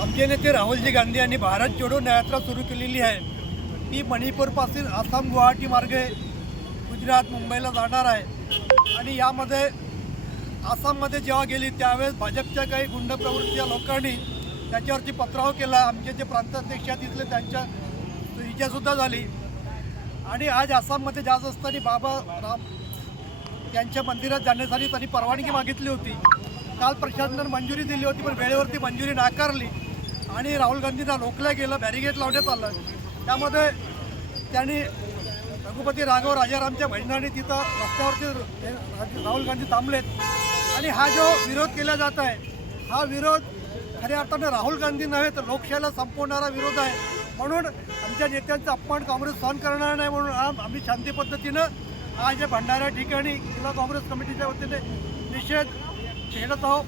आमचे नेते राहुलजी गांधी यांनी भारत जोडो यात्रा सुरू केलेली आहे. ती मणिपूरपासून आसाम गुवाहाटी मार्गे गुजरात मुंबईला जाणार आहे. आणि यामध्ये आसाममध्ये जेव्हा गेली त्यावेळेस भाजपच्या काही गुंड प्रवृत्ती लोकांनी त्याच्यावरती पत्राव केला. आमचे जे प्रांताध्यक्ष आहेत तिथले त्यांच्या इजासुद्धा झाली. आणि आज आसाममध्ये जात असताना बाबा राम त्यांच्या मंदिरात जाण्यासाठी त्यांनी परवानगी मागितली होती. काल प्रशासनानं मंजुरी दिली होती पण वेळेवरती मंजुरी नाकारली. आणि राहुल गांधींना रोखलं गेलं बॅरिगेट लावण्यात आलं. त्यामध्ये त्यांनी रघुपती राघव राजारामच्या भजनाने तिथं रस्त्यावरती राहुल गांधी थांबलेत. आणि हा जो विरोध केला जात आहे हा विरोध खऱ्या अर्थानं राहुल गांधी नव्हे तर लोकशाहीला संपवणारा विरोध आहे. म्हणून आमच्या नेत्यांचा अपमान काँग्रेस सहन करणार नाही म्हणून आम- आम्ही शांती पद्धतीनं आज या भंडाऱ्या ठिकाणी जिल्हा काँग्रेस कमिटीच्या वतीने निषेध छेडत आहोत.